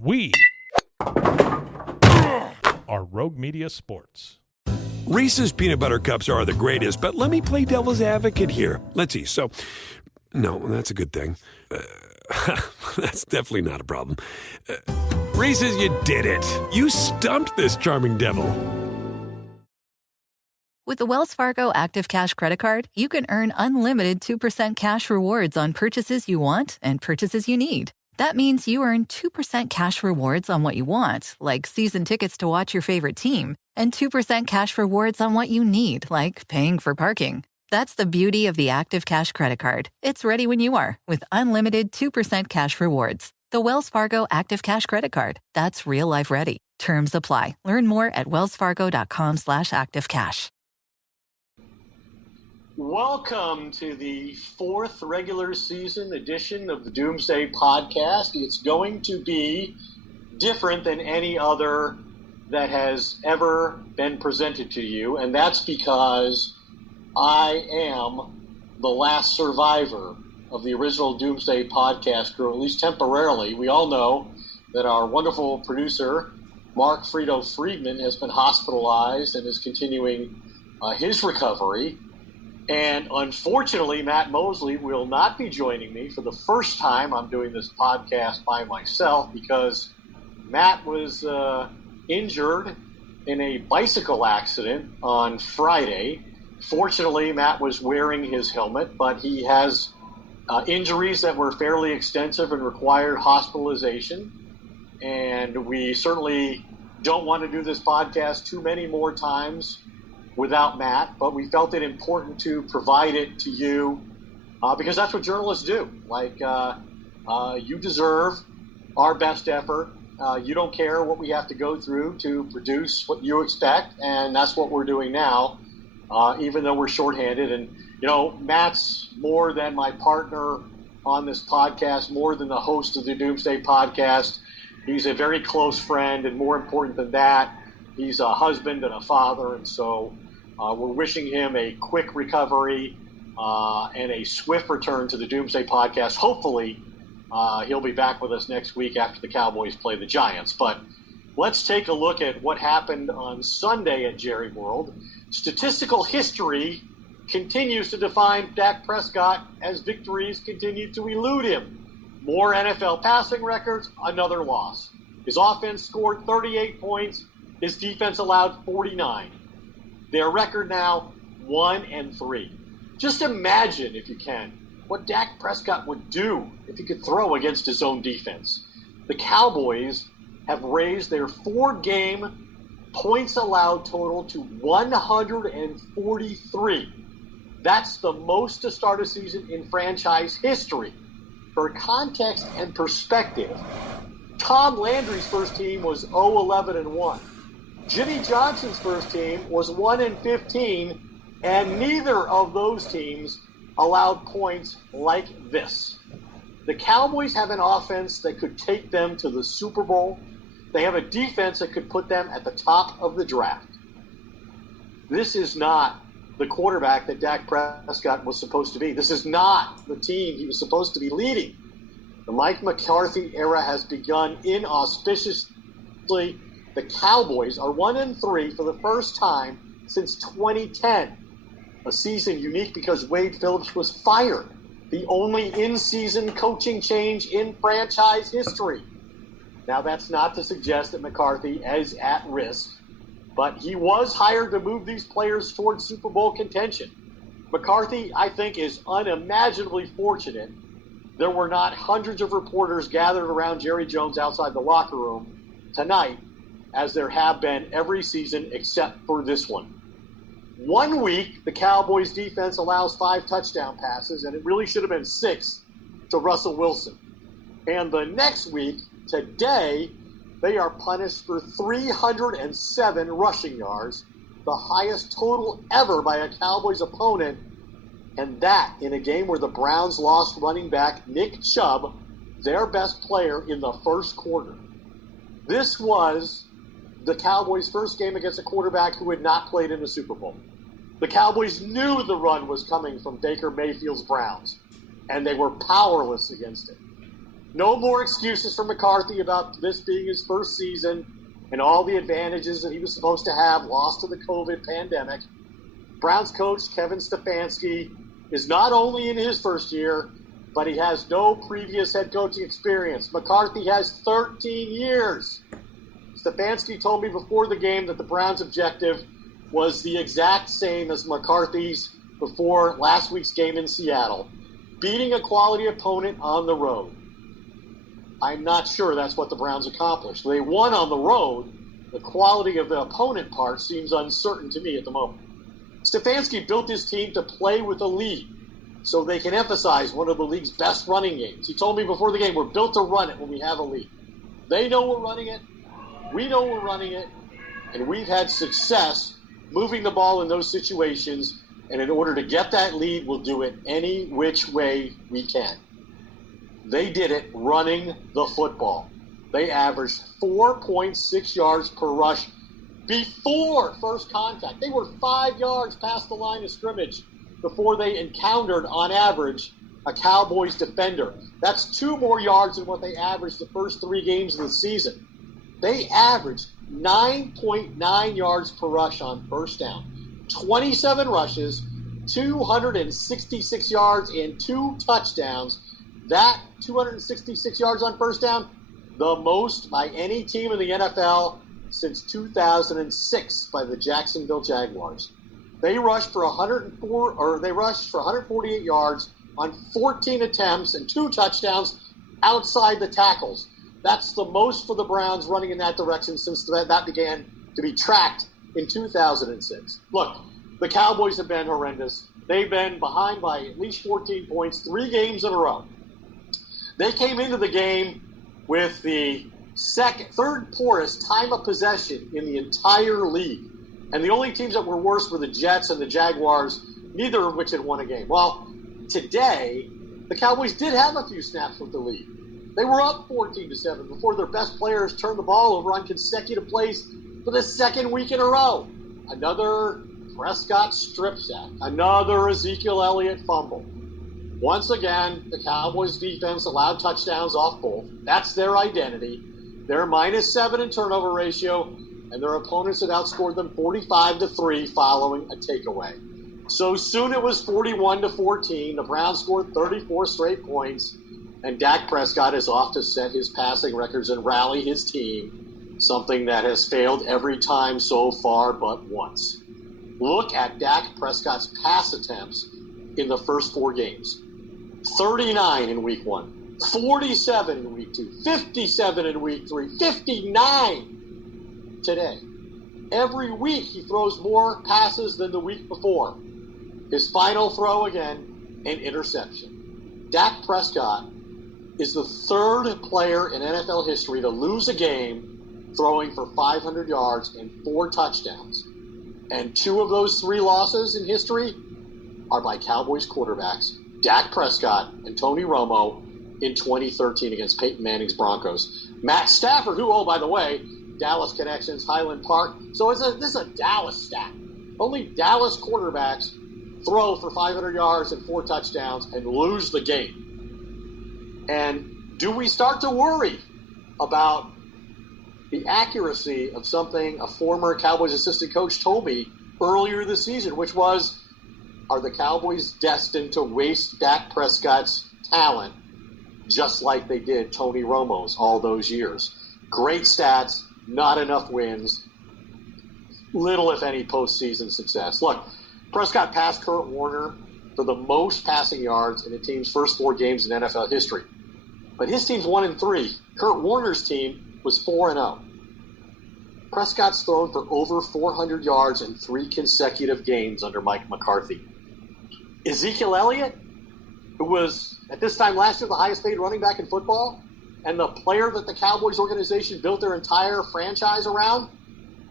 We are Rogue Media Sports. Reese's Peanut Butter Cups are the greatest, but let me play devil's advocate here. Let's see. So, no, that's a good thing. That's definitely not a problem. Reese's, you did it. You stumped this charming devil. With the Wells Fargo Active Cash Credit Card, you can earn unlimited 2% cash rewards on purchases you want and purchases you need. That means you earn 2% cash rewards on what you want, like season tickets to watch your favorite team, and 2% cash rewards on what you need, like paying for parking. That's the beauty of the Active Cash Credit Card. It's ready when you are, with unlimited 2% cash rewards. The Wells Fargo Active Cash Credit Card. That's real life ready. Terms apply. Learn more at wellsfargo.com/activecash. Welcome to the fourth regular season edition of the Doomsday Podcast. It's going to be different than any other that has ever been presented to you, and that's because I am the last survivor of the original Doomsday Podcast crew, at least temporarily. We all know that our wonderful producer, Mark Frito Friedman, has been hospitalized and is continuing his recovery. And unfortunately, Matt Mosley will not be joining me for the first time. I'm doing this podcast by myself because Matt was injured in a bicycle accident on Friday. Fortunately, Matt was wearing his helmet, but he has injuries that were fairly extensive and required hospitalization. And we certainly don't want to do this podcast too many more times without Matt, but we felt it important to provide it to you because that's what journalists do. Like, you deserve our best effort. You don't care what we have to go through to produce what you expect, and that's what we're doing now, even though we're shorthanded. And, you know, Matt's more than my partner on this podcast, more than the host of the Doomsday Podcast. He's a very close friend, and more important than that, he's a husband and a father, and so we're wishing him a quick recovery and a swift return to the Doomsday Podcast. Hopefully, he'll be back with us next week after the Cowboys play the Giants. But let's take a look at what happened on Sunday at Jerry World. Statistical history continues to define Dak Prescott as victories continue to elude him. More NFL passing records, another loss. His offense scored 38 points. His defense allowed 49. Their record now 1-3. Just imagine, if you can, what Dak Prescott would do if he could throw against his own defense. The Cowboys have raised their 4-game points allowed total to 143. That's the most to start a season in franchise history. For context and perspective, Tom Landry's first team was 0-11-1. Jimmy Johnson's first team was 1-15, and neither of those teams allowed points like this. The Cowboys have an offense that could take them to the Super Bowl. They have a defense that could put them at the top of the draft. This is not the quarterback that Dak Prescott was supposed to be. This is not the team he was supposed to be leading. The Mike McCarthy era has begun inauspiciously. The Cowboys are 1-3 for the first time since 2010. A season unique because Wade Phillips was fired. The only in-season coaching change in franchise history. Now, that's not to suggest that McCarthy is at risk, but he was hired to move these players towards Super Bowl contention. McCarthy, I think, is unimaginably fortunate there were not hundreds of reporters gathered around Jerry Jones outside the locker room tonight, as there have been every season except for this one. 1 week, the Cowboys defense allows 5 touchdown passes, and it really should have been 6 to Russell Wilson. And the next week, today, they are punished for 307 rushing yards, the highest total ever by a Cowboys opponent, and that in a game where the Browns lost running back Nick Chubb, their best player, in the first quarter. This was the Cowboys' first game against a quarterback who had not played in the Super Bowl. The Cowboys knew the run was coming from Baker Mayfield's Browns, and they were powerless against it. No more excuses for McCarthy about this being his first season and all the advantages that he was supposed to have lost to the COVID pandemic. Browns coach Kevin Stefanski is not only in his first year, but he has no previous head coaching experience. McCarthy has 13 years. Stefanski told me before the game that the Browns' objective was the exact same as McCarthy's before last week's game in Seattle, beating a quality opponent on the road. I'm not sure that's what the Browns accomplished. They won on the road. The quality of the opponent part seems uncertain to me at the moment. Stefanski built his team to play with a lead so they can emphasize one of the league's best running games. He told me before the game, we're built to run it when we have a lead. They know we're running it. We know we're running it. And we've had success moving the ball in those situations. And in order to get that lead, we'll do it any which way we can. They did it running the football. They averaged 4.6 yards per rush before first contact. They were 5 yards past the line of scrimmage before they encountered, on average, a Cowboys defender. That's 2 more yards than what they averaged the first 3 games of the season. They averaged 9.9 yards per rush on first down. 27 rushes, 266 yards, and 2 touchdowns. That 266 yards on first down, the most by any team in the NFL since 2006 by the Jacksonville Jaguars. They rushed for 148 yards on 14 attempts and 2 touchdowns outside the tackles. That's the most for the Browns running in that direction since that began to be tracked in 2006. Look, the Cowboys have been horrendous. They've been behind by at least 14 points 3 games in a row. They came into the game with the third poorest time of possession in the entire league. And the only teams that were worse were the Jets and the Jaguars, neither of which had won a game. Well, today, the Cowboys did have a few snaps with the lead. They were up 14-7 before their best players turned the ball over on consecutive plays for the second week in a row. Another Prescott strip sack. Another Ezekiel Elliott fumble. Once again, the Cowboys defense allowed touchdowns off both. That's their identity. They're -7 in turnover ratio, and their opponents had outscored them 45-3 following a takeaway. So soon it was 41-14. The Browns scored 34 straight points, and Dak Prescott is off to set his passing records and rally his team, something that has failed every time so far but once. Look at Dak Prescott's pass attempts in the first 4 games. 39 in week 1, 47 in week 2, 57 in week 3, 59 today. Every week he throws more passes than the week before. His final throw again, an interception. Dak Prescott is the 3rd player in NFL history to lose a game throwing for 500 yards and 4 touchdowns. And 2 of those 3 losses in history are by Cowboys quarterbacks, Dak Prescott and Tony Romo in 2013 against Peyton Manning's Broncos. Matt Stafford, who, oh, by the way, Dallas connections, Highland Park. So this is a Dallas stat. Only Dallas quarterbacks throw for 500 yards and 4 touchdowns and lose the game. And do we start to worry about the accuracy of something a former Cowboys assistant coach told me earlier this season, which was, are the Cowboys destined to waste Dak Prescott's talent just like they did Tony Romo's all those years? Great stats, not enough wins, little, if any, postseason success. Look, Prescott passed Kurt Warner for the most passing yards in the team's first 4 games in NFL history. But his team's 1-3. Kurt Warner's team was 4-0. Prescott's thrown for over 400 yards in 3 consecutive games under Mike McCarthy. Ezekiel Elliott, who was, at this time last year, the highest paid running back in football, and the player that the Cowboys organization built their entire franchise around,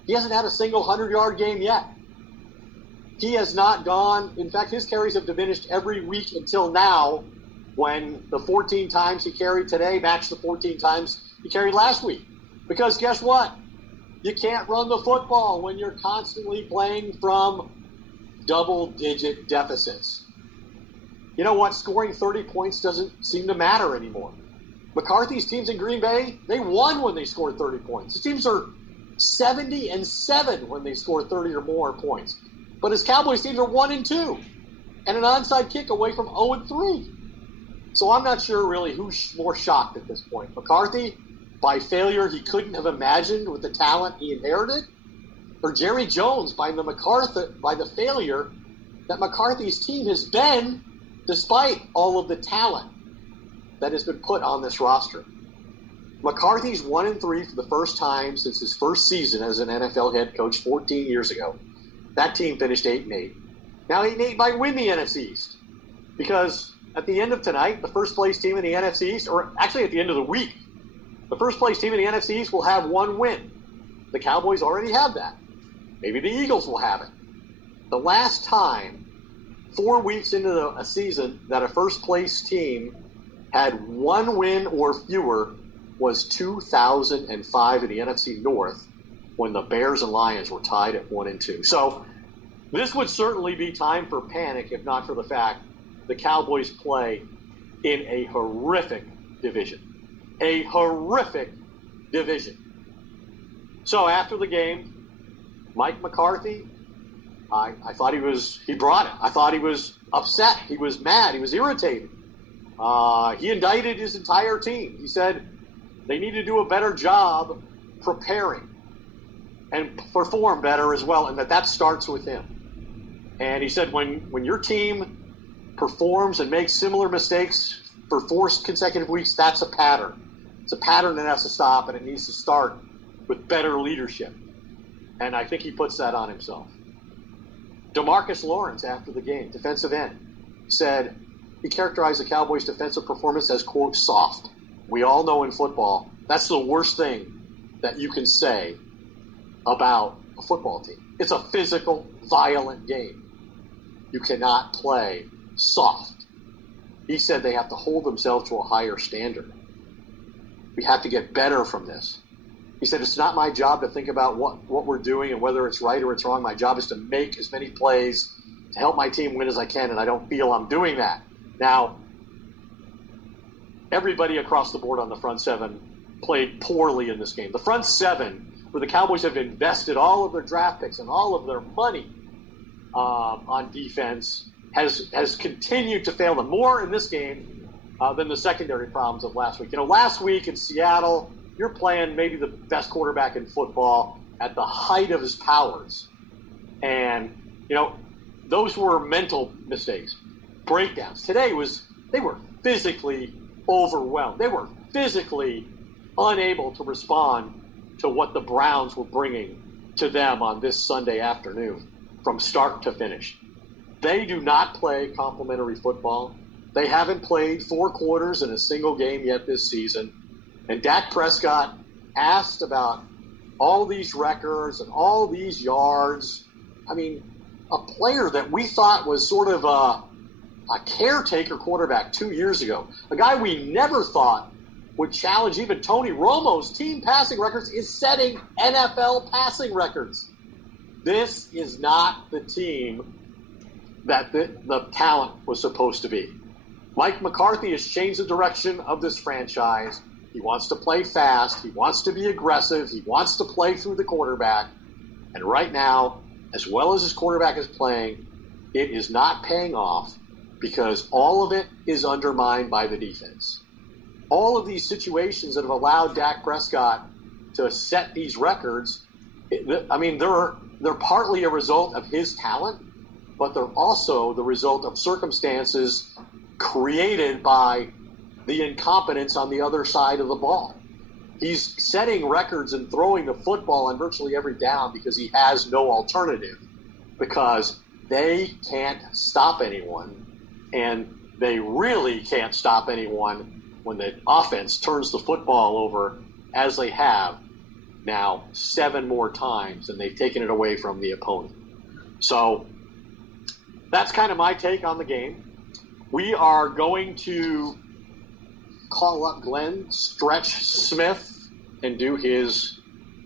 he hasn't had a single 100-yard game yet. He has not gone, in fact, his carries have diminished every week until now, when the 14 times he carried today matched the 14 times he carried last week. Because guess what? You can't run the football when you're constantly playing from double-digit deficits. You know what? Scoring 30 points doesn't seem to matter anymore. McCarthy's teams in Green Bay, they won when they scored 30 points. His teams are 70-7 when they score 30 or more points. But his Cowboys teams are 1-2 and an onside kick away from 0-3. So I'm not sure really who's more shocked at this point. McCarthy, by failure he couldn't have imagined with the talent he inherited, or Jerry Jones by the failure that McCarthy's team has been despite all of the talent that has been put on this roster. McCarthy's 1-3 for the first time since his first season as an NFL head coach 14 years ago. That team finished 8-8. Now 8-8 might win the NFC East because at the end of tonight, the first place team in the NFC East, or actually at the end of the week, the first place team in the NFC East will have one win. The Cowboys already have that. Maybe the Eagles will have it. The last time, 4 weeks into a season, that a first place team had one win or fewer was 2005 in the NFC North when the Bears and Lions were tied at 1-2. So this would certainly be time for panic if not for the fact the Cowboys play in a horrific division. A horrific division. So after the game, Mike McCarthy, I thought he brought it. I thought he was upset. He was mad. He was irritated. He indicted his entire team. He said they need to do a better job preparing and perform better as well, and that starts with him. And he said when your team performs and makes similar mistakes for 4 consecutive weeks, that's a pattern. It's a pattern that has to stop, and it needs to start with better leadership. And I think he puts that on himself. DeMarcus Lawrence, after the game, defensive end, said he characterized the Cowboys' defensive performance as, quote, soft. We all know in football, that's the worst thing that you can say about a football team. It's a physical, violent game. You cannot play soft. He said they have to hold themselves to a higher standard. We have to get better from this. He said, it's not my job to think about what we're doing and whether it's right or it's wrong. My job is to make as many plays to help my team win as I can, and I don't feel I'm doing that. Now, everybody across the board on the front seven played poorly in this game. The front seven, where the Cowboys have invested all of their draft picks and all of their money on defense, has continued to fail them more in this game than the secondary problems of last week. You know, last week in Seattle, you're playing maybe the best quarterback in football at the height of his powers. And, you know, those were mental mistakes, breakdowns. Today they were physically overwhelmed. They were physically unable to respond to what the Browns were bringing to them on this Sunday afternoon from start to finish. They do not play complimentary football. They haven't played 4 quarters in a single game yet this season. And Dak Prescott asked about all these records and all these yards. I mean, a player that we thought was sort of a caretaker quarterback 2 years ago, a guy we never thought would challenge even Tony Romo's team passing records, is setting NFL passing records. This is not the team that the talent was supposed to be. Mike McCarthy has changed the direction of this franchise. He wants to play fast. He wants to be aggressive. He wants to play through the quarterback. And right now, as well as his quarterback is playing, it is not paying off because all of it is undermined by the defense. All of these situations that have allowed Dak Prescott to set these records, I mean, they're partly a result of his talent, but they're also the result of circumstances created by the incompetence on the other side of the ball. He's setting records and throwing the football on virtually every down because he has no alternative, because they can't stop anyone, and they really can't stop anyone when the offense turns the football over, as they have now 7 more times, and they've taken it away from the opponent. So that's kind of my take on the game. We are going to call up Glenn Stretch Smith and do his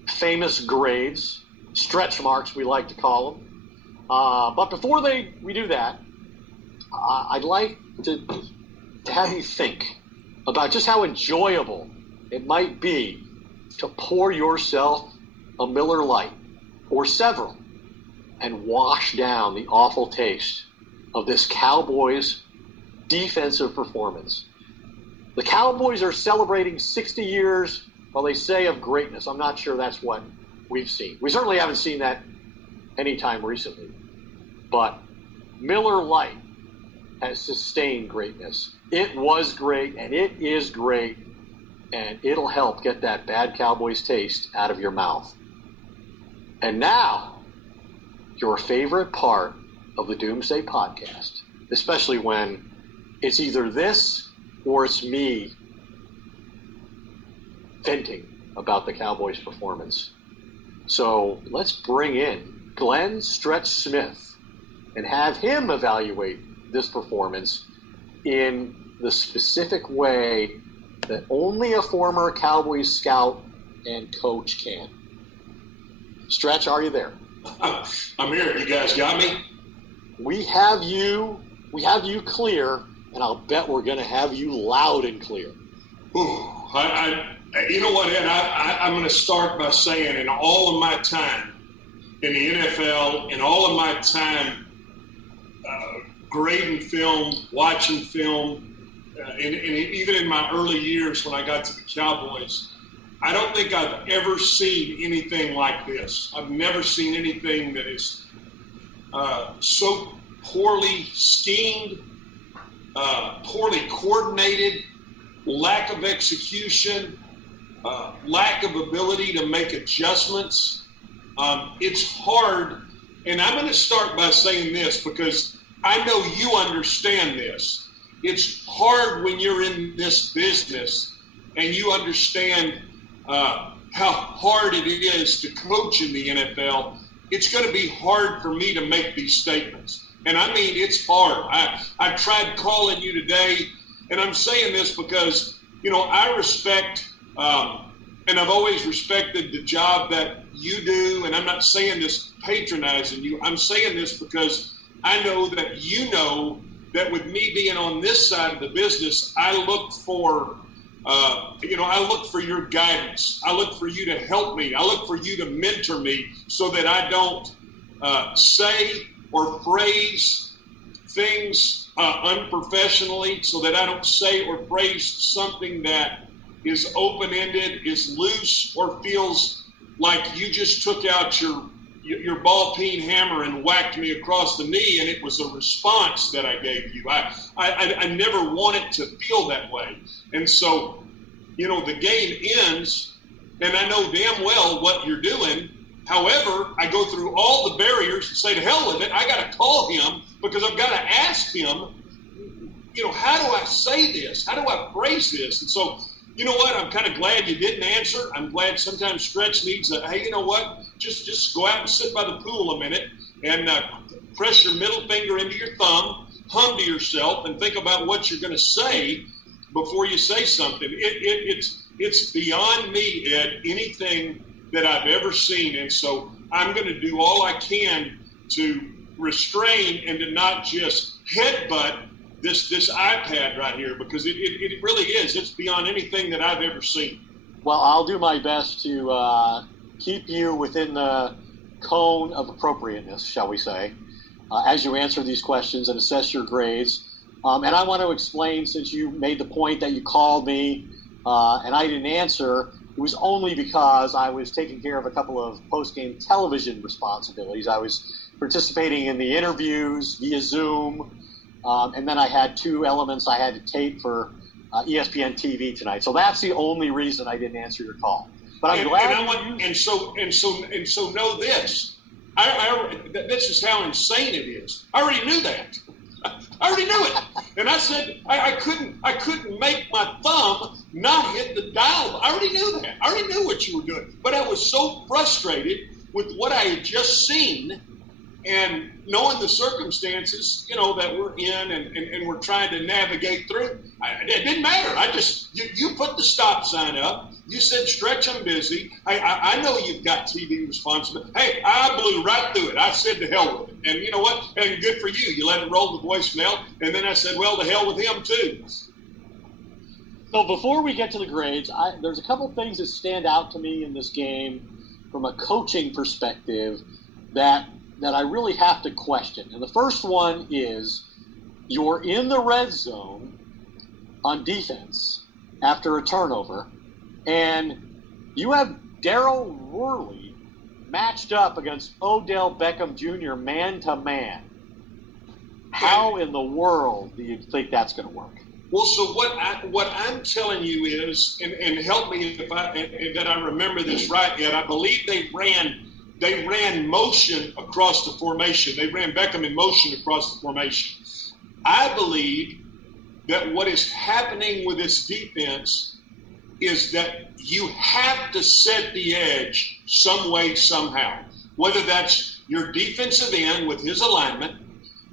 famous grades, stretch marks we like to call them. But before we do that, I'd like to have you think about just how enjoyable it might be to pour yourself a Miller Lite or several and wash down the awful taste of this Cowboys defensive performance. The Cowboys are celebrating 60 years, well, they say, of greatness. I'm not sure that's what we've seen. We certainly haven't seen that anytime recently. But Miller Lite has sustained greatness. It was great, and it is great, and it'll help get that bad Cowboys taste out of your mouth. And now, your favorite part of the Doomsday Podcast, especially when it's either this or it's me venting about the Cowboys' performance. So let's bring in Glenn Stretch Smith and have him evaluate this performance in the specific way that only a former Cowboys scout and coach can. Stretch, are you there? I'm here. You guys got me? We have you clear, and I'll bet we're going to have you loud and clear. Ooh, you know what, Ed? I'm going to start by saying, in all of my time in the NFL, in all of my time grading film, watching film, and even in my early years when I got to the Cowboys, I don't think I've ever seen anything like this. I've never seen anything that is so poorly schemed, poorly coordinated, lack of execution, lack of ability to make adjustments. It's hard, and I'm going to start by saying this because I know you understand this. It's hard when you're in this business and you understand how hard it is to coach in the NFL. It's going to be hard for me to make these statements. And I mean, it's hard. I tried calling you today, and I'm saying this because, you know, I respect, and I've always respected the job that you do, and I'm not saying this patronizing you. I'm saying this because I know that you know that with me being on this side of the business, I look for your guidance. I look for you to help me. I look for you to mentor me so that I don't say or phrase things unprofessionally, so that I don't say or phrase something that is open-ended, is loose, or feels like you just took out your ball-peen hammer and whacked me across the knee, and it was a response that I gave you. I never want it to feel that way. And so, you know, the game ends, and I know damn well what you're doing. However, I go through all the barriers and say, to hell with it, I got to call him because I've got to ask him, you know, how do I say this? How do I phrase this? And so, you know what? I'm kind of glad you didn't answer. I'm glad sometimes Stretch needs a, hey, you know what? Just go out and sit by the pool a minute and press your middle finger into your thumb, hum to yourself, and think about what you're going to say before you say something. It's beyond me, Ed, anything that I've ever seen. And so I'm going to do all I can to restrain and to not just headbutt this iPad right here, because it really is. It's beyond anything that I've ever seen. Well, I'll do my best to keep you within the cone of appropriateness, shall we say, as you answer these questions and assess your grades. And I want to explain, since you made the point that you called me and I didn't answer, it was only because I was taking care of a couple of post-game television responsibilities. I was participating in the interviews via Zoom, and then I had two elements I had to tape for ESPN TV tonight. So that's the only reason I didn't answer your call. But I'm glad. And so know this. This is how insane it is. I already knew that. I already knew it. And I said I couldn't make my thumb not hit the dial. I already knew that. I already knew what you were doing. But I was so frustrated with what I had just seen, and knowing the circumstances, you know, that we're in and we're trying to navigate through. It didn't matter. You put the stop sign up. You said, Stretch, I'm busy. I know you've got TV responsibility. Hey, I blew right through it. I said to hell with it. And you know what? And good for you. You let it roll the voicemail. And then I said, well, to hell with him too. So before we get to the grades, there's a couple things that stand out to me in this game from a coaching perspective that I really have to question. And the first one is you're in the red zone on defense after a turnover, and you have Daryl Worley matched up against Odell Beckham Jr. man-to-man. How in the world do you think that's going to work? Well, so what I'm telling you is, and help me if that I remember this right yet, I believe they ran motion across the formation. They ran Beckham in motion across the formation. I believe that what is happening with this defense is that you have to set the edge some way, somehow. Whether that's your defensive end with his alignment,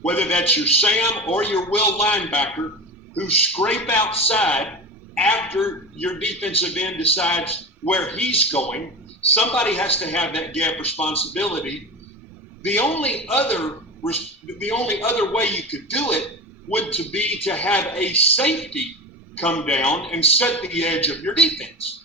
whether that's your Sam or your Will linebacker who scrape outside after your defensive end decides where he's going. Somebody has to have that gap responsibility. The only other way you could do it would to be to have a safety come down and set the edge of your defense.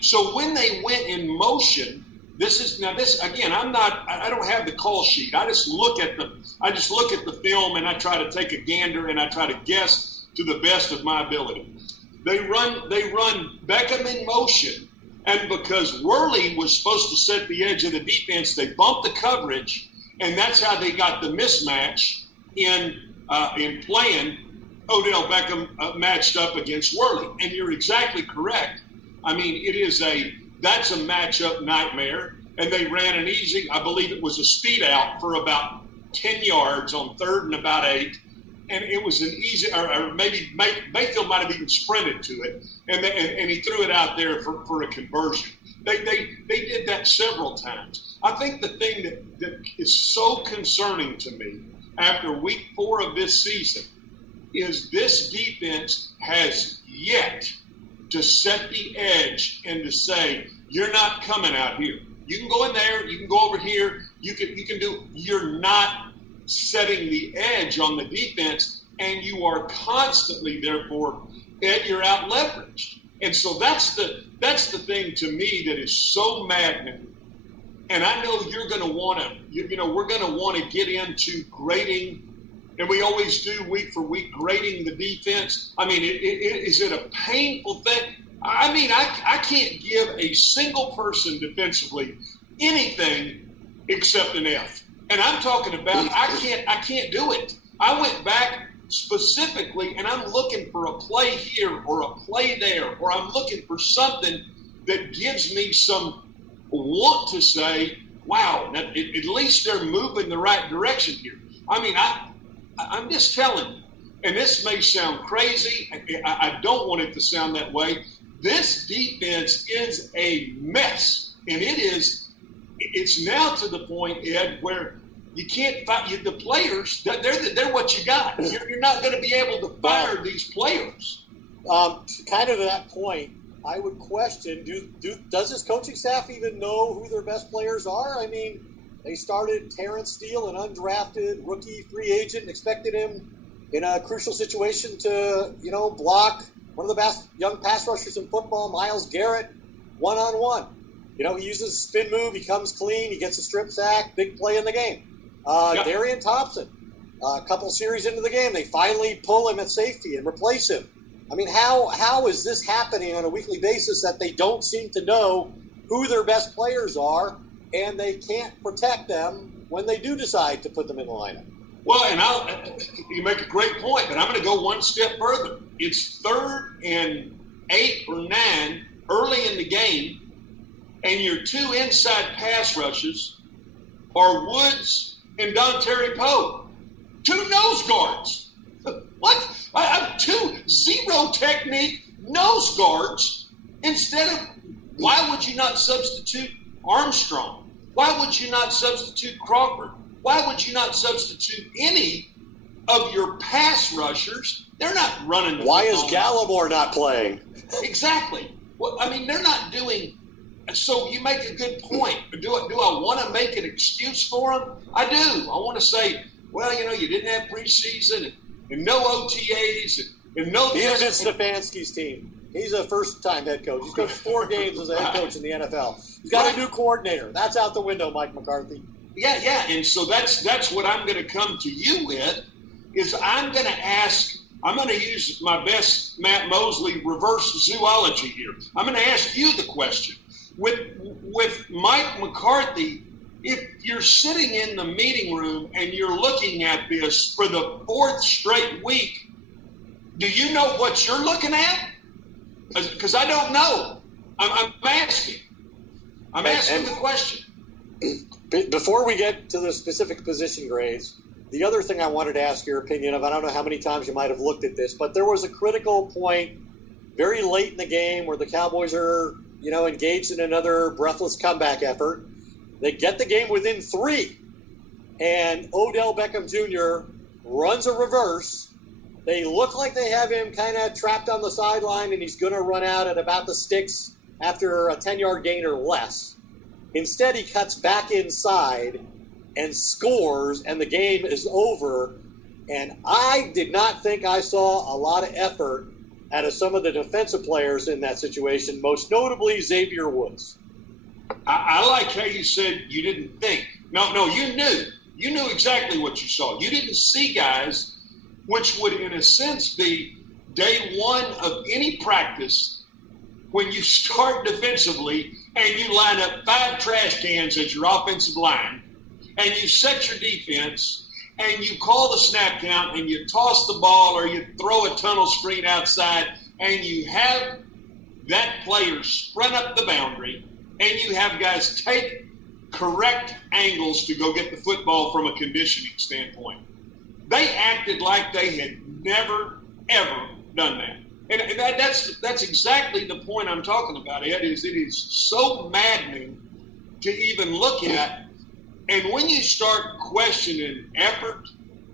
So when they went in motion, this again, I don't have the call sheet. I just look at the film and I try to take a gander and I try to guess to the best of my ability. They run Beckham in motion, and because Worley was supposed to set the edge of the defense, they bumped the coverage, and that's how they got the mismatch in playing Odell Beckham matched up against Worley. And you're exactly correct. I mean, that's a matchup nightmare, and they ran an easy, I believe it was a speed out for about 10 yards on 3rd and about 8. And it was an easy, or maybe Mayfield might have even sprinted to it, and he threw it out there for a conversion. They did that several times. I think the thing that is so concerning to me after week 4 of this season is this defense has yet to set the edge and to say, you're not coming out here. You can go in there, you can go over here, you're not setting the edge on the defense, and you are constantly, therefore, Ed, you're out leveraged. And so that's the thing to me that is so maddening. And I know you're going to want to, we're going to want to get into grading, and we always do week for week grading the defense. I mean, is it a painful thing? I mean, I can't give a single person defensively anything except an F. And I'm talking about I can't do it. I went back specifically and I'm looking for a play here or a play there, or I'm looking for something that gives me some want to say, wow, at least they're moving the right direction here. I mean, I'm just telling you, and this may sound crazy. I don't want it to sound that way. This defense is a mess, and it's now to the point, Ed, where you can't fight the players. They're what you got. You're not going to be able to fire these players. Kind of to that point, I would question, does this coaching staff even know who their best players are? I mean, they started Terrence Steele, an undrafted rookie free agent, and expected him in a crucial situation to, block one of the best young pass rushers in football, Myles Garrett, one-on-one. He uses a spin move, he comes clean, he gets a strip sack, big play in the game. Darian Thompson, a couple series into the game, they finally pull him at safety and replace him. I mean, how is this happening on a weekly basis that they don't seem to know who their best players are, and they can't protect them when they do decide to put them in the lineup? Well, and you make a great point, but I'm going to go one step further. It's 3rd and 8 or 9 early in the game, and your 2 inside pass rushes are Woods and Dontari Poe. 2 nose guards. What? I have 2 zero technique nose guards instead of, why would you not substitute Armstrong? Why would you not substitute Crawford? Why would you not substitute any of your pass rushers? They're not running the Why football. is Gallimore not playing? Exactly. Well, I mean, they're not doing. So you make a good point. Do I want to make an excuse for them? I do. I want to say, well, you didn't have preseason and no OTAs, And know he is this. in Stefanski's team. He's a first-time head coach. He's coached 4 games as a head coach in the NFL. He's got a new coordinator. That's out the window, Mike McCarthy. Yeah. And so that's what I'm going to come to you with, is I'm going to use my best Matt Mosley reverse zoology here. I'm going to ask you the question. With Mike McCarthy, if you're sitting in the meeting room and you're looking at this for the 4th straight week, do you know what you're looking at? Because I don't know. I'm asking. I'm asking the question. Before we get to the specific position grades, the other thing I wanted to ask your opinion of, I don't know how many times you might have looked at this, but there was a critical point very late in the game where the Cowboys are, engaged in another breathless comeback effort. They get the game within 3, and Odell Beckham Jr. runs a reverse. They look like they have him kind of trapped on the sideline, and he's going to run out at about the sticks after a 10-yard gain or less. Instead, he cuts back inside and scores, and the game is over. And I did not think I saw a lot of effort out of some of the defensive players in that situation, most notably Xavier Woods. I like how you said you didn't think. No, you knew. You knew exactly what you saw. You didn't see guys, which would, in a sense, be day one of any practice when you start defensively and you line up 5 trash cans as your offensive line and you set your defense and you call the snap count and you toss the ball or you throw a tunnel screen outside and you have that player sprint up the boundary and you have guys take correct angles to go get the football from a conditioning standpoint. They acted like they had never, ever done that. And that's exactly the point I'm talking about, Ed, is it is so maddening to even look at. And when you start questioning effort,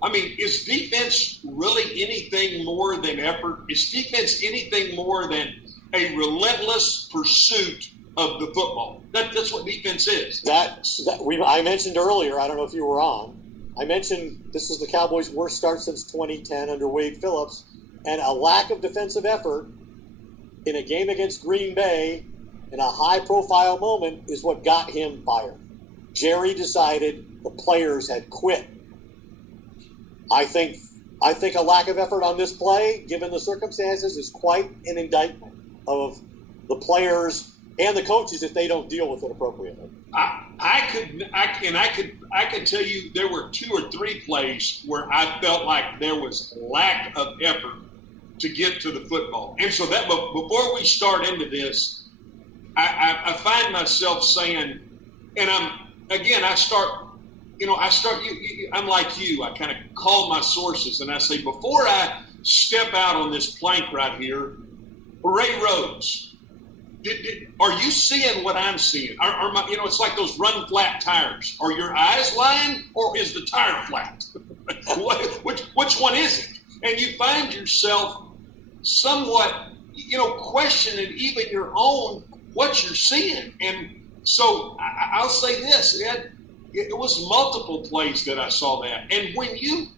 I mean, is defense really anything more than effort? Is defense anything more than a relentless pursuit of the football? That's what defense is. I mentioned earlier, I don't know if you were on, I mentioned this is the Cowboys' worst start since 2010 under Wade Phillips, and a lack of defensive effort in a game against Green Bay in a high-profile moment is what got him fired. Jerry decided the players had quit. I think a lack of effort on this play, given the circumstances, is quite an indictment of the players and the coaches if they don't deal with it appropriately. I could tell you there were 2 or 3 plays where I felt like there was lack of effort to get to the football. And so that, but before we start into this, I find myself saying, and I'm like you. I kind of call my sources and I say, before I step out on this plank right here, Ray Rhodes, are you seeing what I'm seeing? It's like those run flat tires. Are your eyes lying or is the tire flat? Which one is it? And you find yourself somewhat, questioning even your own what you're seeing. And so I'll say this, Ed, it was multiple plays that I saw that. And when you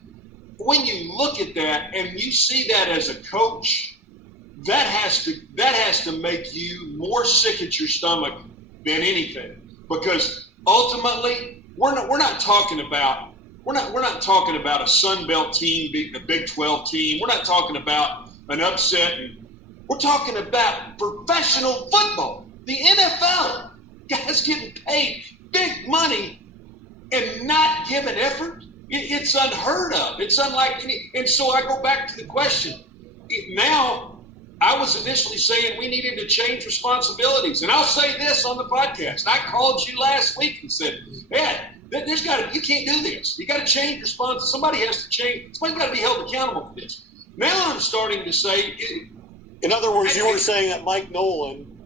look at that and you see that as a coach, that has to make you more sick at your stomach than anything, because ultimately we're not talking about a Sun Belt team beating a Big 12 team. We're not talking about an upset. We're talking about professional football, the NFL. Guys getting paid big money and not giving effort. It's unheard of. It's unlike any. And so I go back to the question. Now, I was initially saying we needed to change responsibilities. And I'll say this on the podcast. I called you last week and said, Ed, you can't do this. You got to change response. Somebody has to change. Somebody's got to be held accountable for this. Now I'm starting to say. In other words, you were saying that Mike Nolan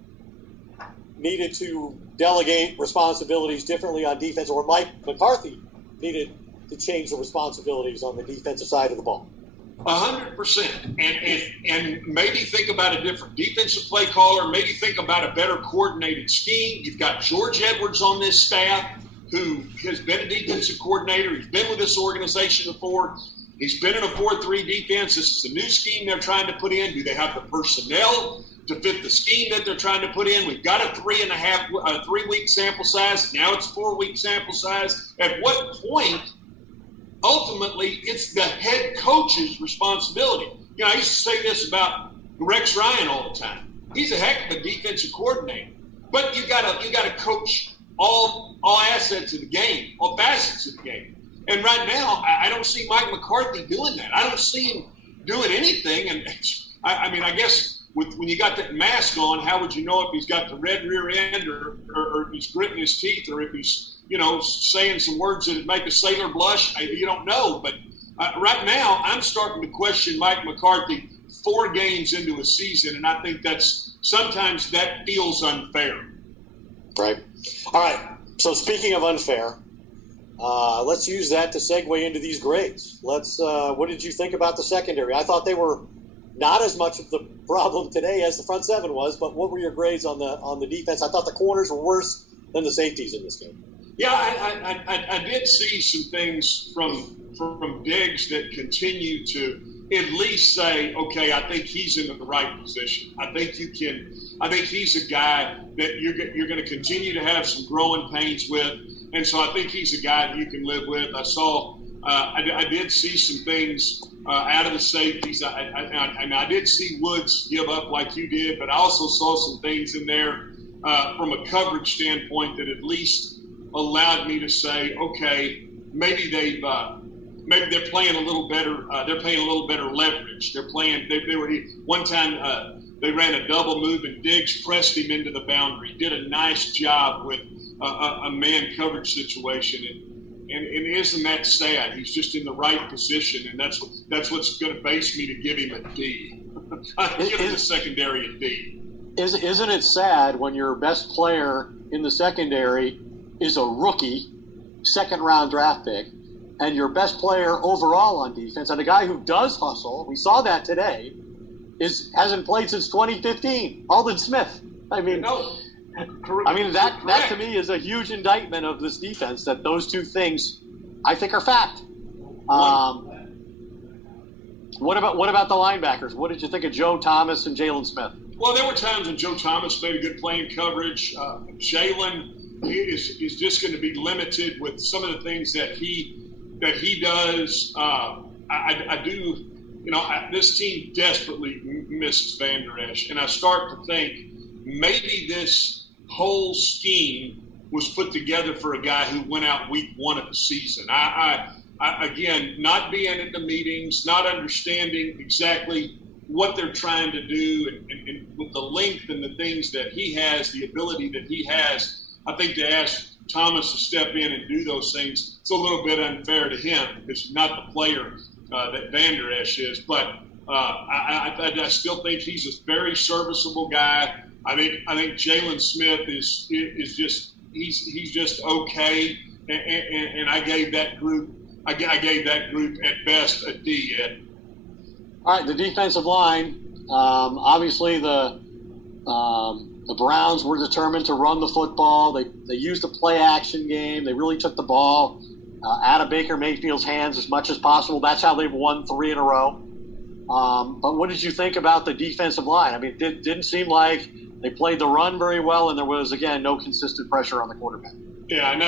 needed to delegate responsibilities differently on defense, or Mike McCarthy needed to change the responsibilities on the defensive side of the ball. 100%. And maybe think about a different defensive play caller, maybe think about a better coordinated scheme. You've got George Edwards on this staff who has been a defensive coordinator. He's been with this organization before. He's been in a 4-3 defense. This is a new scheme they're trying to put in. Do they have the personnel to fit the scheme that they're trying to put in? We've got a 3-week sample size. Now it's a 4-week sample size. At what point, ultimately, it's the head coach's responsibility? You know, I used to say this about Rex Ryan all the time. He's a heck of a defensive coordinator, but you got to coach all assets of the game, all facets of the game. And right now, I don't see Mike McCarthy doing that. I don't see him doing anything. And I guess when you got that mask on, how would you know if he's got the red rear end or if he's gritting his teeth or if he's, saying some words that make a sailor blush? You don't know. But right now, I'm starting to question Mike McCarthy 4 games into a season, and I think sometimes that feels unfair. Right. All right. So speaking of unfair, let's use that to segue into these grades. What did you think about the secondary? I thought they were not as much of the problem today as the front seven was, but what were your grades on the defense? I thought the corners were worse than the safeties in this game. Yeah, I did see some things from Diggs that continue to at least say, okay, I think he's in the right position. I think he's a guy that you're going to continue to have some growing pains with. And so I think he's a guy that you can live with. I did see some things out of the safeties. I did see Woods give up like you did, but I also saw some things in there from a coverage standpoint that at least allowed me to say, okay, maybe they're playing a little better. They're playing a little better leverage. They're playing. They were one time they ran a double move and Diggs pressed him into the boundary. Did a nice job with a man coverage situation, and isn't that sad? He's just in the right position, and that's what's going to base me to give him a D. Give him the secondary a D. Isn't it sad when your best player in the secondary is a rookie, second-round draft pick, and your best player overall on defense, and a guy who does hustle, we saw that today, hasn't played since 2015, Alden Smith. That to me is a huge indictment of this defense, that those two things I think are fact. What about the linebackers? What did you think of Joe Thomas and Jalen Smith? Well, there were times when Joe Thomas made a good play in coverage. Jalen is just going to be limited with some of the things that he does. I do. This team desperately misses Van Der Esch, and I start to think maybe this whole scheme was put together for a guy who went out week 1 of the season. I again, not being in the meetings, not understanding exactly what they're trying to do, and with the length and the things that he has, the ability that he has, I think to ask Thomas to step in and do those things, it's a little bit unfair to him because he's not the player that Van Der Esch is. But I still think he's a very serviceable guy. I think Jalen Smith is just okay, and I gave that group at best a D. Ed. All right, the defensive line. Obviously, the Browns were determined to run the football. They used a play-action game. They really took the ball out of Baker Mayfield's hands as much as possible. That's how they've won 3 in a row. But what did you think about the defensive line? I mean, it didn't seem like they played the run very well, and there was, again, no consistent pressure on the quarterback. Yeah, and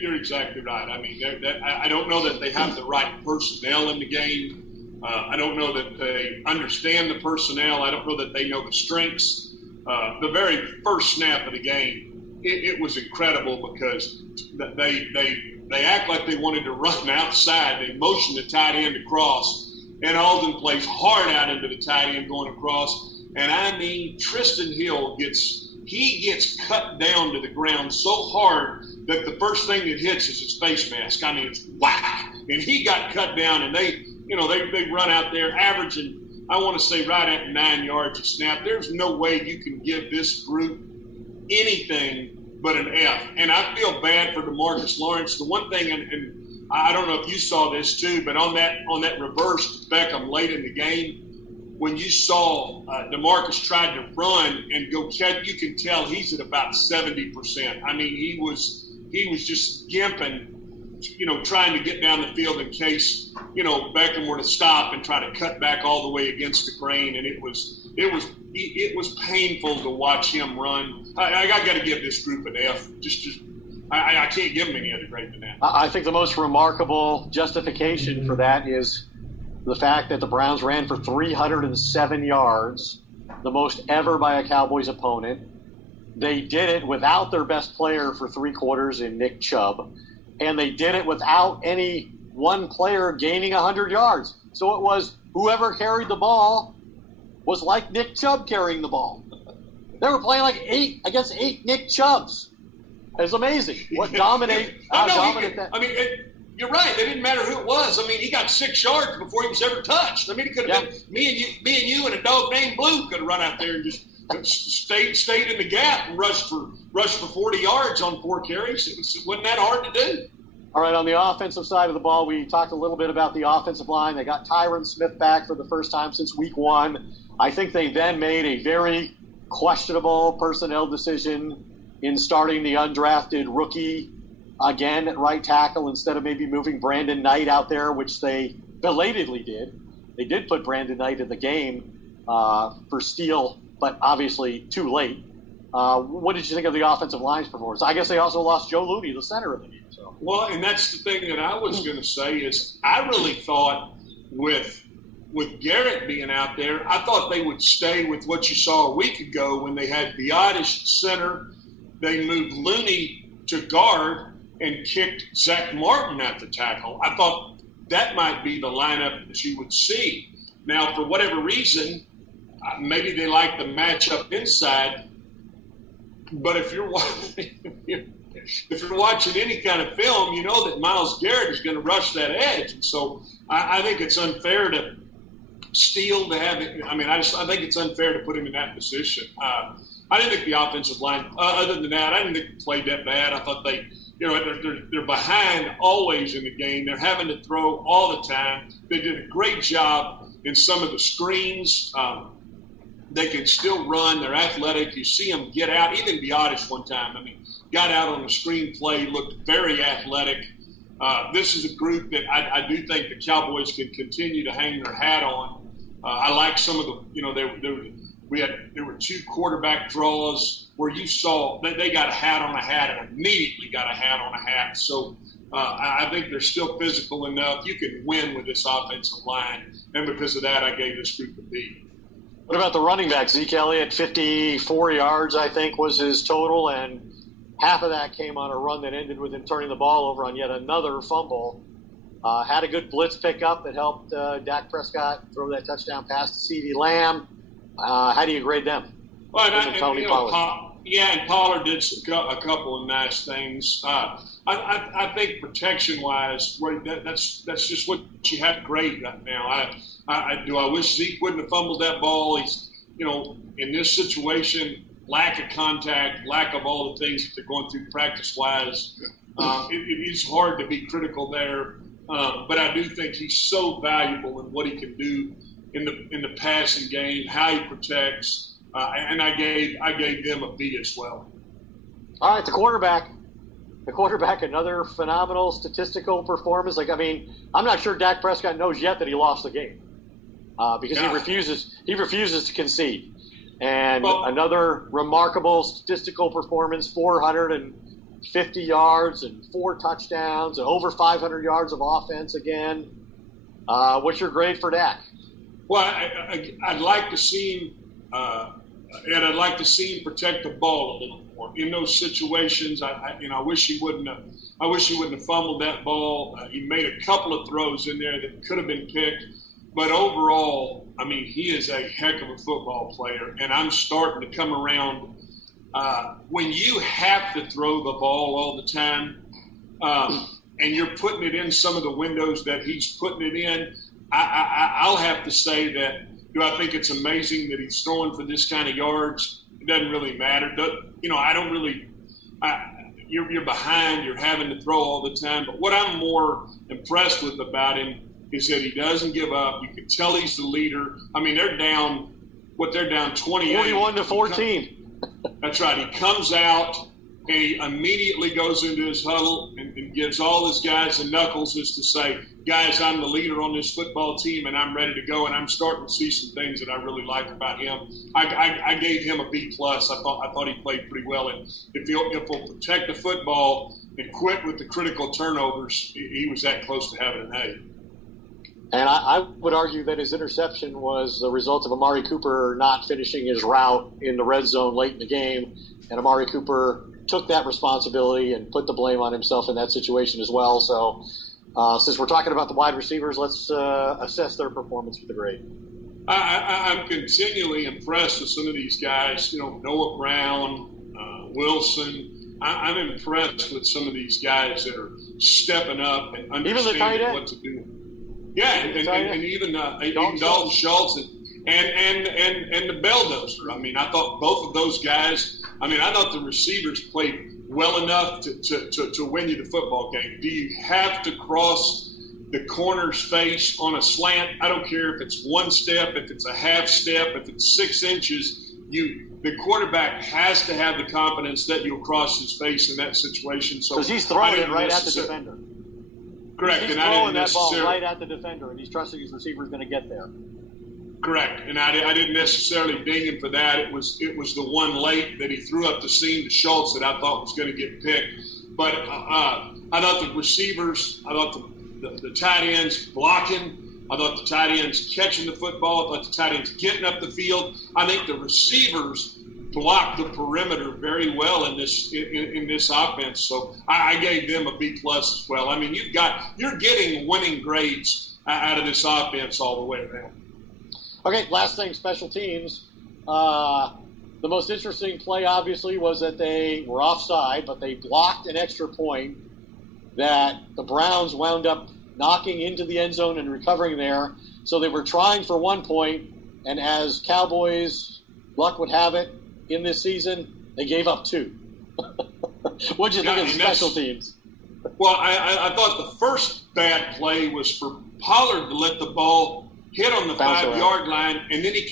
you're exactly right. I mean, I don't know that they have the right personnel in the game. I don't know that they understand the personnel. I don't know that they know the strengths. The very first snap of the game, it was incredible because they act like they wanted to run outside. They motioned the tight end across, and Alden plays hard out into the tight end going across. And I mean, Tristan Hill gets cut down to the ground so hard that the first thing that hits is his face mask. I mean, it's whack, and he got cut down, and they run out there averaging, I want to say, right at 9 yards a snap. There's no way you can give this group anything but an F. And I feel bad for DeMarcus Lawrence. The one thing, and I don't know if you saw this too, but on that reverse to Beckham late in the game, when you saw DeMarcus tried to run and go catch, you can tell he's at about 70%. I mean, he was just gimping trying to get down the field in case, Beckham were to stop and try to cut back all the way against the grain. And it was painful to watch him run. I got to give this group an F. I can't give them any other grade than that. I think the most remarkable justification for that is the fact that the Browns ran for 307 yards, the most ever by a Cowboys opponent. They did it without their best player for 3 quarters in Nick Chubb, and they did it without any one player gaining 100 yards. So it was whoever carried the ball was like Nick Chubb carrying the ball. They were playing like 8 against 8 Nick Chubbs. It's amazing what dominate that. You're right. It didn't matter who it was. I mean, he got 6 yards before he was ever touched. I mean, it could have been me and you and a dog named Blue could have run out there and just stayed in the gap and rushed for 40 yards on 4 carries. It wasn't that hard to do. All right, on the offensive side of the ball, we talked a little bit about the offensive line. They got Tyron Smith back for the first time since week 1. I think they then made a very questionable personnel decision in starting the undrafted rookie again at right tackle instead of maybe moving Brandon Knight out there, which they belatedly did. They did put Brandon Knight in the game for Steele, but obviously too late. What did you think of the offensive line's performance? I guess they also lost Joe Looney, the center of the game. So. Well, and that's the thing that I was going to say is I really thought with Garrett being out there, I thought they would stay with what you saw a week ago when they had Yardage at center. They moved Looney to guard and kicked Zach Martin at the tackle. I thought that might be the lineup that you would see. Now, for whatever reason, maybe they like the matchup inside. But if you're watching any kind of film, you know that Myles Garrett is going to rush that edge. And so I think it's unfair to Steele to have it. I mean, I think it's unfair to put him in that position. I didn't think the offensive line, other than that, I didn't think they played that bad. I thought they're behind always in the game. They're having to throw all the time. They did a great job in some of the screens. They can still run. They're athletic. You see them get out. Even Biotis one time, got out on a screen play, looked very athletic. This is a group that I do think the Cowboys can continue to hang their hat on. I like some of the, there were 2 quarterback draws where you saw that they got a hat on a hat and immediately got a hat on a hat. So I think they're still physical enough. You can win with this offensive line. And because of that, I gave this group a B. What about the running back? Zeke Elliott, 54 yards, I think, was his total, and half of that came on a run that ended with him turning the ball over on yet another fumble. Had a good blitz pickup that helped Dak Prescott throw that touchdown pass to CeeDee Lamb. How do you grade them? Well, and Pollard did a couple of nice things. I think protection-wise, that's just what you have to grade right now. I wish Zeke wouldn't have fumbled that ball. He's, in this situation, lack of contact, lack of all the things that they're going through practice-wise. It's hard to be critical there. But I do think he's so valuable in what he can do in the passing game, how he protects, and I gave them a B as well. All right, the quarterback, another phenomenal statistical performance. I'm not sure Dak Prescott knows yet that he lost the game because he refuses to concede. And another remarkable statistical performance: 450 yards and 4 touchdowns and over 500 yards of offense again. What's your grade for Dak? Well, I'd like to see him, and I'd like to see him protect the ball a little more in those situations. I wish he wouldn't have fumbled that ball. He made a couple of throws in there that could have been picked, but overall, he is a heck of a football player, and I'm starting to come around. When you have to throw the ball all the time, and you're putting it in some of the windows that he's putting it in, I'll have to say that, do I think it's amazing that he's throwing for this kind of yards? It doesn't really matter. I don't really you're behind, you're having to throw all the time. But what I'm more impressed with about him is that he doesn't give up. You can tell he's the leader. They're down 28. 41-14. That's right. He comes out and he immediately goes into his huddle and gives all his guys the knuckles as to say, guys, I'm the leader on this football team, and I'm ready to go, and I'm starting to see some things that I really like about him. I gave him a B+. I thought he played pretty well, and if he'll protect the football and quit with the critical turnovers, he was that close to having an A. And I would argue that his interception was the result of Amari Cooper not finishing his route in the red zone late in the game, and Amari Cooper took that responsibility and put the blame on himself in that situation as well. So since we're talking about the wide receivers, let's assess their performance with a grade. I'm continually impressed with some of these guys, Noah Brown, Wilson. I'm impressed with some of these guys that are stepping up and understanding what to do. Yeah, and even Dalton Schultz and the Belldozer. I mean, I thought both of those guys. I mean, I thought the receivers played well enough to win you the football game. Do you have to cross the corner's face on a slant? I don't care if it's one step, if it's a half step, if it's 6 inches. The quarterback has to have the confidence that you'll cross his face in that situation. So because he's throwing it right at the defender. Correct. He's throwing that ball right at the defender, and he's trusting his receiver is going to get there. Correct. And I didn't necessarily ding him for that. It was the one late that he threw up the seam to Schultz that I thought was going to get picked. But I thought the receivers, I thought the tight ends blocking, I thought the tight ends catching the football, I thought the tight ends getting up the field. I think the receivers blocked the perimeter very well in this offense. So I gave them a B+ as well. I mean, you're getting winning grades out of this offense all the way around. Okay, last thing, special teams. The most interesting play, obviously, was that they were offside, but they blocked an extra point that the Browns wound up knocking into the end zone and recovering there. So they were trying for 1 point, and as Cowboys, luck would have it, in this season, they gave up 2. What'd you think of the special teams? Well, I thought the first bad play was for Pollard to let the ball hit on the 5-yard line, and then he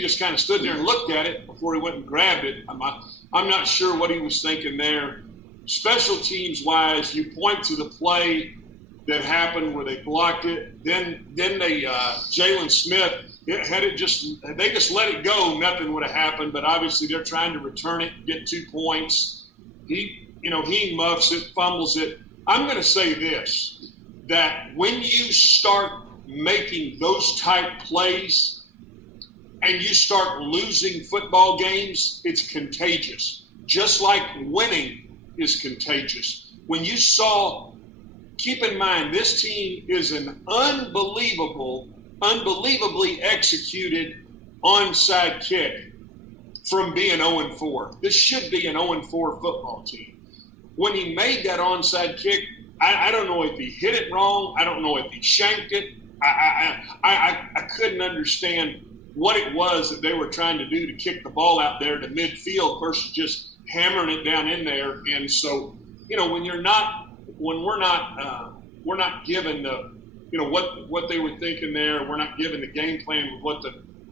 just kind of stood there and looked at it before he went and grabbed it. I'm not sure what he was thinking there. Special teams wise, you point to the play that happened where they blocked it. Then they Jalen Smith they just let it go. Nothing would have happened. But obviously they're trying to return it, get 2 points. He muffs it, fumbles it. I'm going to say this: that when you start making those type plays and you start losing football games, it's contagious. Just like winning is contagious. When you keep in mind, this team is an unbelievably executed onside kick from being 0-4. This should be an 0-4 football team. When he made that onside kick, I don't know if he hit it wrong. I don't know if he shanked it. I couldn't understand what it was that they were trying to do to kick the ball out there to midfield versus just hammering it down in there. And so, we're not given the, what they were thinking there. We're not given the game plan with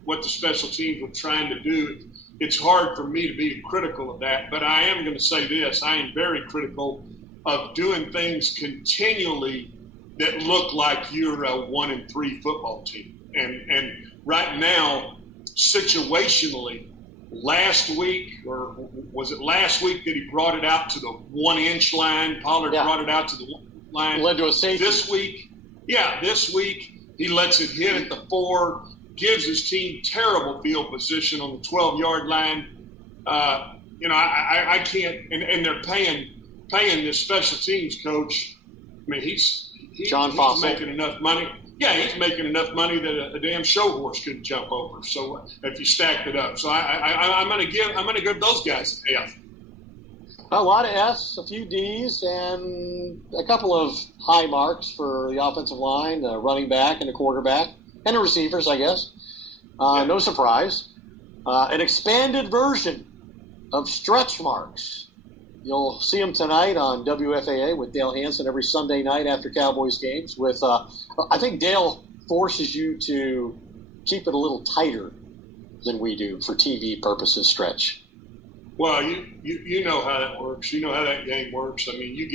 what the special teams were trying to do. It's hard for me to be critical of that, but I am going to say this: I am very critical of doing things continually that look like you're a 1-3 football team. And right now, situationally, last week, or was it last week that he brought it out to the 1-inch line? Pollard brought it out to the line. Led to a safety. This week, he lets it hit at the 4, gives his team terrible field position on the 12-yard line. I can't, and they're paying this special teams coach. I mean, he's making enough money. Yeah, he's making enough money that a damn show horse couldn't jump over. So if you stacked it up, so I'm going to give those guys an F. A lot of F's, a few D's, and a couple of high marks for the offensive line, the running back and the quarterback, and the receivers, I guess. No surprise. An expanded version of stretch marks. You'll see them tonight on WFAA with Dale Hansen every Sunday night after Cowboys games. With I think Dale forces you to keep it a little tighter than we do for TV purposes. Stretch. Well, you know how that works. You know how that game works. I mean, you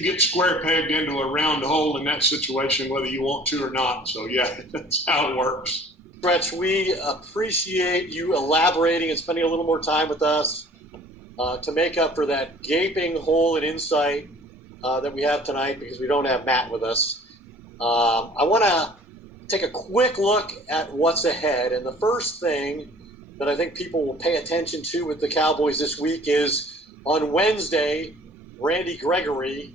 get square pegged into a round hole in that situation, whether you want to or not. So yeah, that's how it works. Stretch, we appreciate you elaborating and spending a little more time with us to make up for that gaping hole in insight that we have tonight because we don't have Matt with us. I want to take a quick look at what's ahead. And the first thing that I think people will pay attention to with the Cowboys this week is on Wednesday, Randy Gregory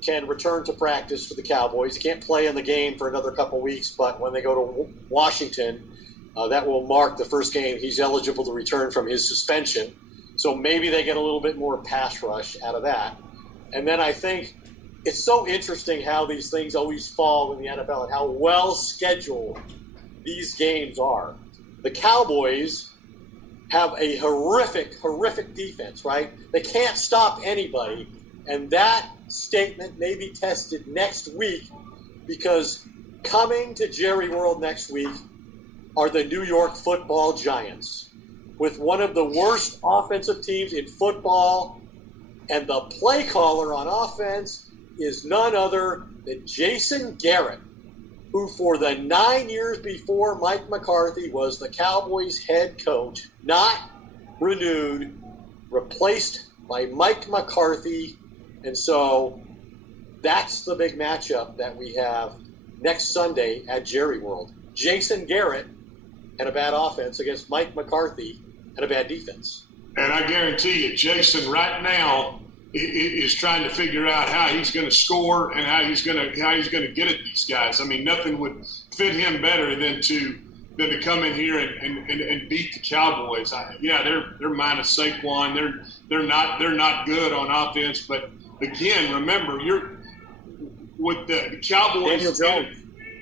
can return to practice for the Cowboys. He can't play in the game for another couple weeks, but when they go to Washington, that will mark the first game he's eligible to return from his suspension. So maybe they get a little bit more pass rush out of that. And then I think it's so interesting how these things always fall in the NFL and how well scheduled these games are. The Cowboys have a horrific defense, right? They can't stop anybody. And that statement may be tested next week because coming to Jerry World next week are the New York Football Giants with one of the worst offensive teams in football. And the play caller on offense is none other than Jason Garrett, who for the 9 years before Mike McCarthy was the Cowboys head coach, not renewed, replaced by Mike McCarthy. And so that's the big matchup that we have next Sunday at Jerry World. Jason Garrett and a bad offense against Mike McCarthy and a bad defense. And I guarantee you, Jason right now is trying to figure out how he's going to score and how he's going to get at these guys. I mean, nothing would fit him better than to come in here and beat the Cowboys. They're minus Saquon. They're not good on offense. But again, remember, you're with the Cowboys. Daniel Jones.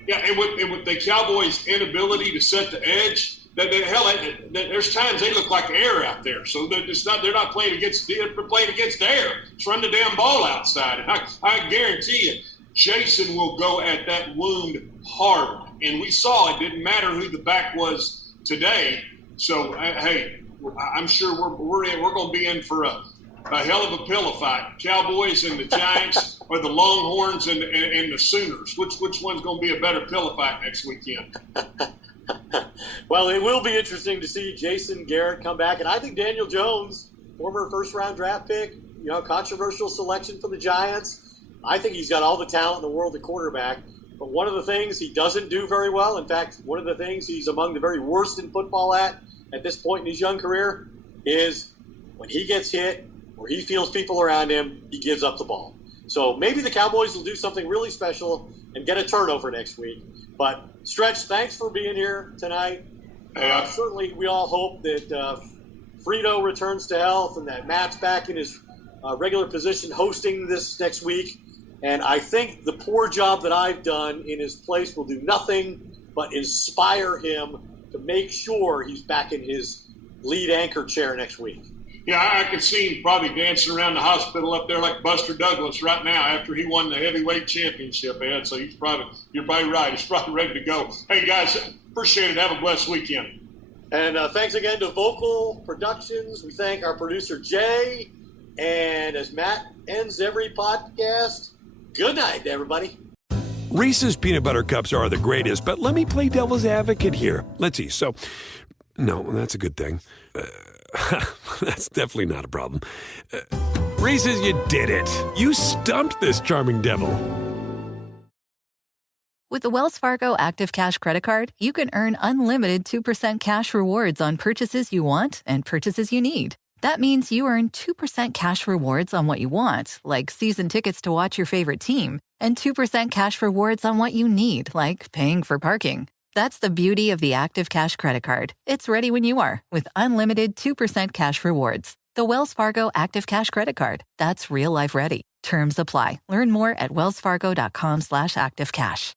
Yeah, and with the Cowboys' inability to set the edge. There's times they look like air out there, so they're not playing against they're playing against air. Just run the damn ball outside, and I guarantee you, Jason will go at that wound hard. And we saw it didn't matter who the back was today. So hey, I'm sure we're going to be in for a hell of a pillow fight. Cowboys and the Giants, or the Longhorns and the Sooners. Which one's going to be a better pillow fight next weekend? Well, it will be interesting to see Jason Garrett come back. And I think Daniel Jones, former first-round draft pick, controversial selection for the Giants. I think he's got all the talent in the world at quarterback. But one of the things he doesn't do very well, in fact, one of the things he's among the very worst in football at this point in his young career, is when he gets hit or he feels people around him, he gives up the ball. So maybe the Cowboys will do something really special and get a turnover next week. But, Stretch, thanks for being here tonight. Certainly, we all hope that Frito returns to health and that Matt's back in his regular position hosting this next week. And I think the poor job that I've done in his place will do nothing but inspire him to make sure he's back in his lead anchor chair next week. Yeah, I could see him probably dancing around the hospital up there like Buster Douglas right now after he won the heavyweight championship, Ed. So you're probably right. He's probably ready to go. Hey, guys, appreciate it. Have a blessed weekend. And thanks again to Vocal Productions. We thank our producer, Jay. And as Matt ends every podcast, good night, everybody. Reese's peanut butter cups are the greatest, but let me play devil's advocate here. Let's see. So, no, that's a good thing. That's definitely not a problem. Reese's, you did it. You stumped this charming devil. With the Wells Fargo Active Cash Credit Card, you can earn unlimited 2% cash rewards on purchases you want and purchases you need. That means you earn 2% cash rewards on what you want, like season tickets to watch your favorite team, and 2% cash rewards on what you need, like paying for parking. That's the beauty of the Active Cash Credit Card. It's ready when you are, with unlimited 2% cash rewards. The Wells Fargo Active Cash Credit Card. That's real life ready. Terms apply. Learn more at wellsfargo.com/activecash.